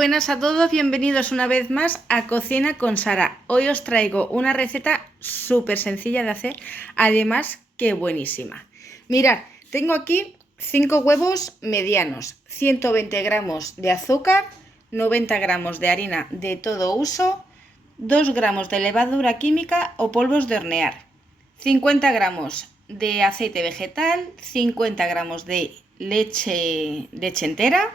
Buenas a todos, bienvenidos una vez más a Cocina con Sara. Hoy os traigo una receta súper sencilla de hacer, además que buenísima. Mirad, tengo aquí 5 huevos medianos, 120 gramos de azúcar, 90 gramos de harina de todo uso, 2 gramos de levadura química o polvos de hornear, 50 gramos de aceite vegetal, 50 gramos de leche entera.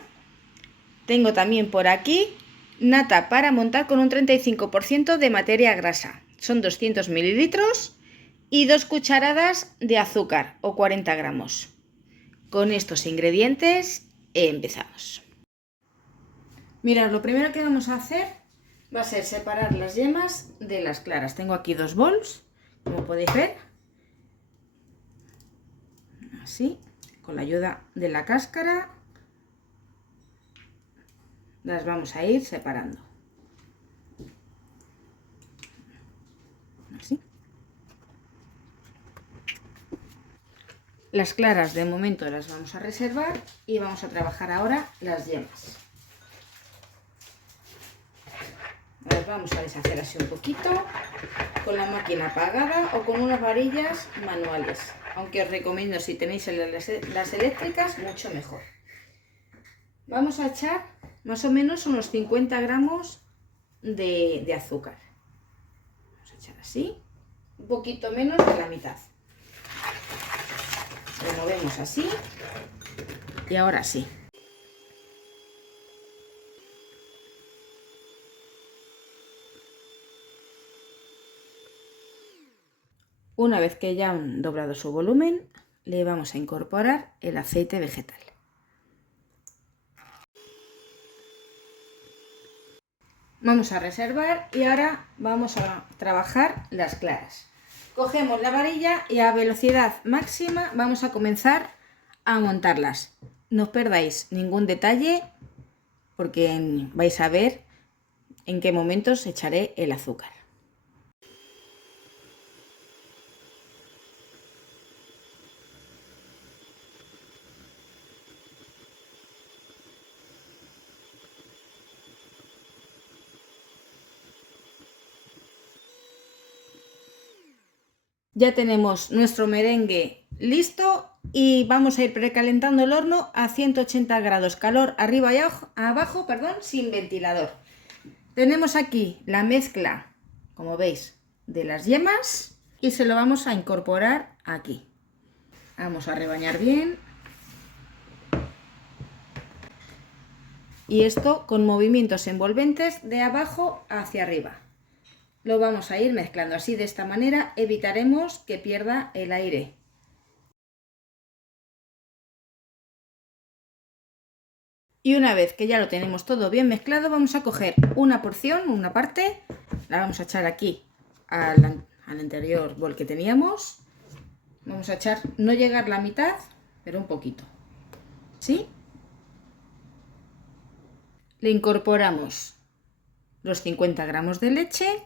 Tengo también por aquí nata para montar con un 35% de materia grasa. Son 200 mililitros y 2 cucharadas de azúcar o 40 gramos. Con estos ingredientes empezamos. Mirad, lo primero que vamos a hacer va a ser separar las yemas de las claras. Tengo aquí 2 bols, como podéis ver. Así, con la ayuda de la cáscara. Las vamos a ir separando. Así. Las claras de momento las vamos a reservar y vamos a trabajar ahora las yemas. Las vamos a deshacer así un poquito con la máquina apagada o con unas varillas manuales. Aunque os recomiendo, si tenéis las eléctricas, mucho mejor. Vamos a echar más o menos unos 50 gramos de azúcar. Vamos a echar así, un poquito menos de la mitad. Removemos así y ahora sí. Una vez que ya han doblado su volumen, le vamos a incorporar el aceite vegetal. Vamos a reservar y ahora vamos a trabajar las claras. Cogemos la varilla y a velocidad máxima vamos a comenzar a montarlas. No os perdáis ningún detalle porque vais a ver en qué momentos echaré el azúcar. Ya tenemos nuestro merengue listo y vamos a ir precalentando el horno a 180 grados, calor arriba y abajo, sin ventilador. Tenemos aquí la mezcla, como veis, de las yemas y se lo vamos a incorporar aquí. Vamos a rebañar bien. Y esto con movimientos envolventes de abajo hacia arriba. Lo vamos a ir mezclando así, de esta manera evitaremos que pierda el aire. Y una vez que ya lo tenemos todo bien mezclado, vamos a coger una porción, una parte, la vamos a echar aquí al anterior bol que teníamos. Vamos a echar, no llegar la mitad, pero un poquito. ¿Sí? Le incorporamos los 50 gramos de leche.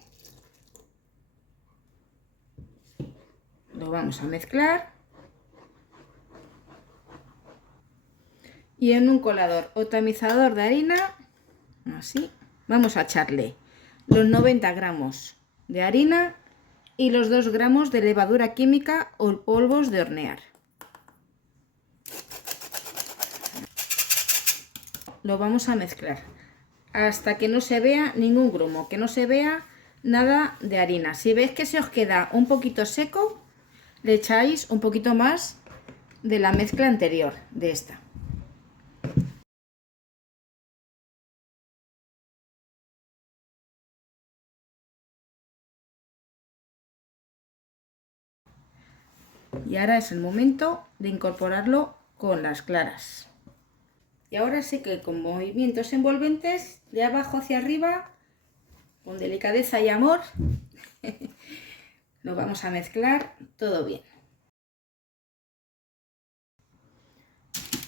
Lo vamos a mezclar. Y en un colador o tamizador de harina, así, vamos a echarle los 90 gramos de harina y los 2 gramos de levadura química o polvos de hornear. Lo vamos a mezclar hasta que no se vea ningún grumo, que no se vea nada de harina. Si veis que se os queda un poquito seco, le echáis un poquito más de la mezcla anterior, de esta. Y ahora es el momento de incorporarlo con las claras. Y ahora sí que con movimientos envolventes de abajo hacia arriba, con delicadeza y amor, lo vamos a mezclar todo bien.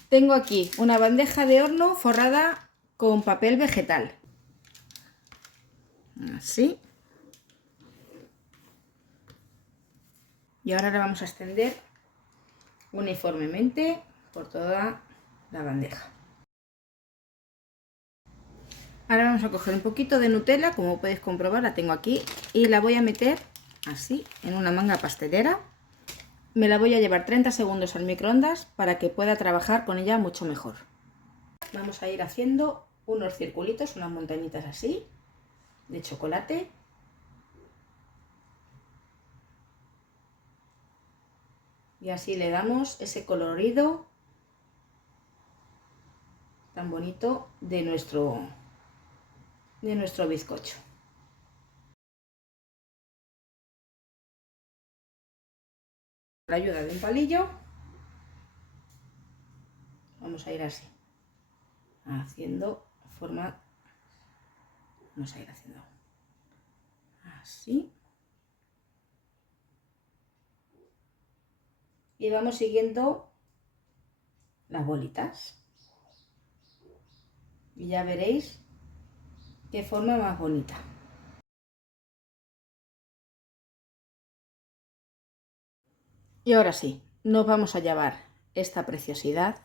Tengo aquí una bandeja de horno forrada con papel vegetal. Así. Y ahora la vamos a extender uniformemente por toda la bandeja. Ahora vamos a coger un poquito de Nutella, como podéis comprobar la tengo aquí, y la voy a meter así en una manga pastelera. Me la voy a llevar 30 segundos al microondas para que pueda trabajar con ella mucho mejor. Vamos a ir haciendo unos circulitos, unas montañitas así, de chocolate. Y así le damos ese colorido tan bonito de nuestro bizcocho. Con la ayuda de un palillo vamos a ir así, haciendo forma, vamos a ir haciendo así. Y vamos siguiendo las bolitas. Y ya veréis qué forma más bonita. Y ahora sí, nos vamos a llevar esta preciosidad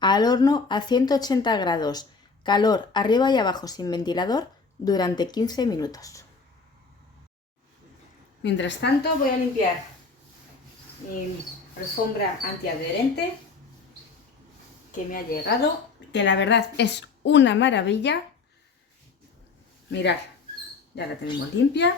al horno a 180 grados, calor arriba y abajo sin ventilador, durante 15 minutos. Mientras tanto voy a limpiar mi alfombra antiadherente que me ha llegado, que la verdad es una maravilla. Mirad, ya la tenemos limpia,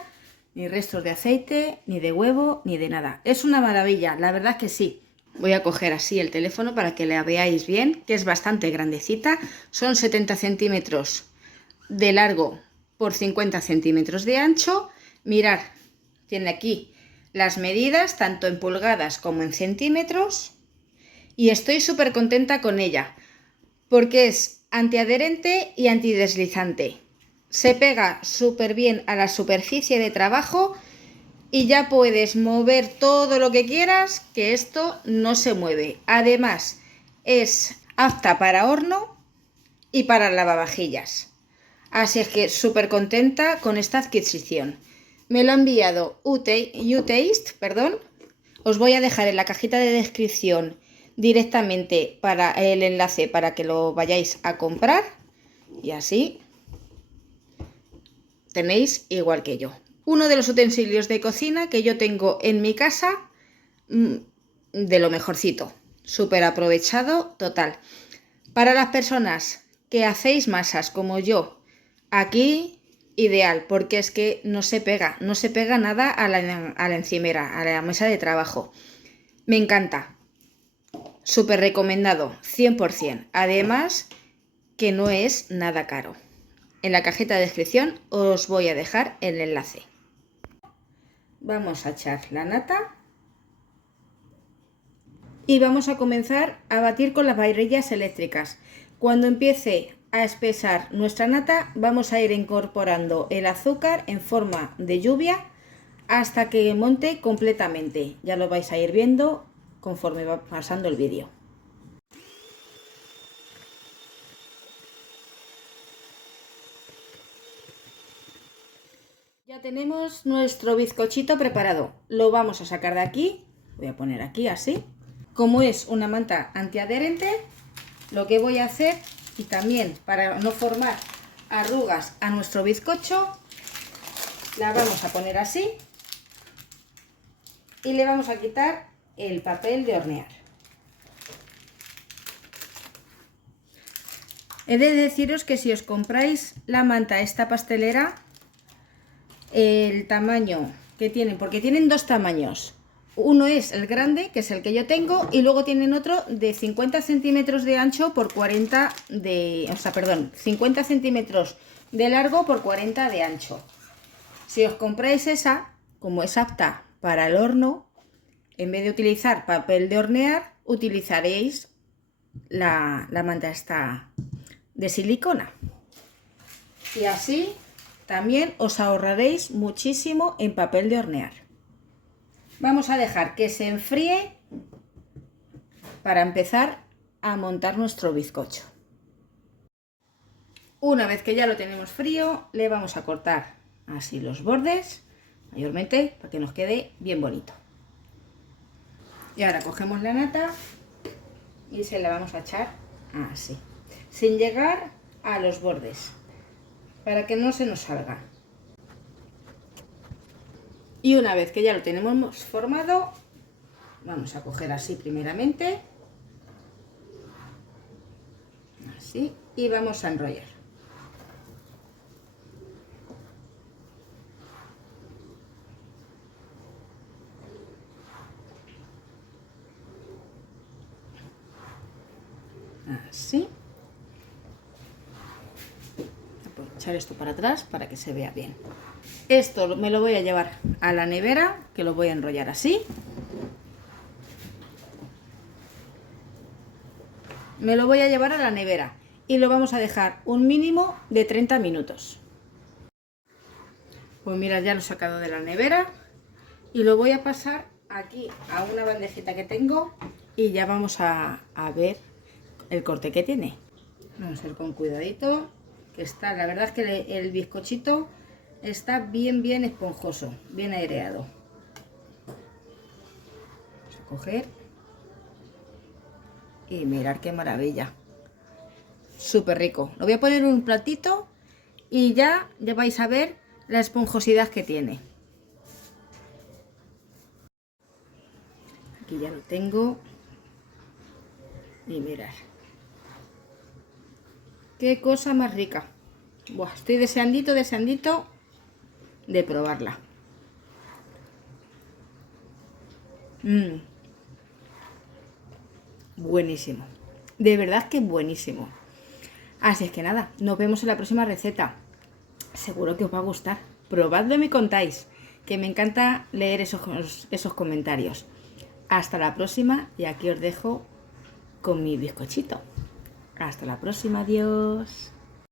ni restos de aceite, ni de huevo, ni de nada. Es una maravilla, la verdad que sí. Voy a coger así el teléfono para que la veáis bien, que es bastante grandecita. Son 70 centímetros de largo por 50 centímetros de ancho. Mirad, tiene aquí las medidas, tanto en pulgadas como en centímetros. Y estoy súper contenta con ella, porque es antiadherente y antideslizante. Se pega súper bien a la superficie de trabajo y ya puedes mover todo lo que quieras, que esto no se mueve. Además, es apta para horno y para lavavajillas. Así es que súper contenta con esta adquisición. Me lo ha enviado Utaste, perdón. Os voy a dejar en la cajita de descripción directamente para el enlace para que lo vayáis a comprar. Y así tenéis igual que yo. Uno de los utensilios de cocina que yo tengo en mi casa, de lo mejorcito. Súper aprovechado, total. Para las personas que hacéis masas como yo, aquí ideal, porque es que no se pega nada a la encimera, a la mesa de trabajo. Me encanta. Súper recomendado, 100%. Además, que no es nada caro. En la cajita de descripción os voy a dejar el enlace. Vamos a echar la nata y vamos a comenzar a batir con las varillas eléctricas. Cuando empiece a espesar nuestra nata, vamos a ir incorporando el azúcar en forma de lluvia hasta que monte completamente. Ya lo vais a ir viendo conforme va pasando el vídeo. Ya tenemos nuestro bizcochito preparado. Lo vamos a sacar de aquí. Voy a poner aquí así. Como es una manta antiadherente, lo que voy a hacer, y también para no formar arrugas a nuestro bizcocho, la vamos a poner así y le vamos a quitar el papel de hornear. He de deciros que si os compráis la manta esta pastelera, el tamaño que tienen, porque tienen dos tamaños. Uno es el grande, que es el que yo tengo, y luego tienen otro de 50 centímetros de ancho por 40 de... O sea, perdón, 50 centímetros de largo por 40 de ancho. Si os compráis esa, como es apta para el horno, en vez de utilizar papel de hornear, utilizaréis la manta esta de silicona. Y así también os ahorraréis muchísimo en papel de hornear. Vamos a dejar que se enfríe para empezar a montar nuestro bizcocho. Una vez que ya lo tenemos frío, le vamos a cortar así los bordes, mayormente para que nos quede bien bonito. Y ahora cogemos la nata y se la vamos a echar así, sin llegar a los bordes. para que no se nos salga. Y una vez que ya lo tenemos formado, vamos a coger así primeramente, así, y vamos a enrollar. Así. Voy a echar esto para atrás para que se vea bien. Esto me lo voy a llevar a la nevera, que lo voy a enrollar así. Me lo voy a llevar a la nevera y lo vamos a dejar un mínimo de 30 minutos. Pues mira, ya lo he sacado de la nevera y lo voy a pasar aquí a una bandejita que tengo y ya vamos a ver el corte que tiene. Vamos a ir con cuidadito, que está, la verdad es que el bizcochito está bien esponjoso, bien aireado. Vamos a coger y mirar qué maravilla, súper rico. Lo voy a poner en un platito y ya vais a ver la esponjosidad que tiene. Aquí ya lo tengo y mirad qué cosa más rica. Buah, estoy deseandito de probarla. Buenísimo, de verdad que buenísimo. Así es que nada, nos vemos en la próxima receta. Seguro que os va a gustar. Probadlo y me contáis, que me encanta leer esos comentarios. Hasta la próxima y aquí os dejo con mi bizcochito. Hasta la próxima, adiós.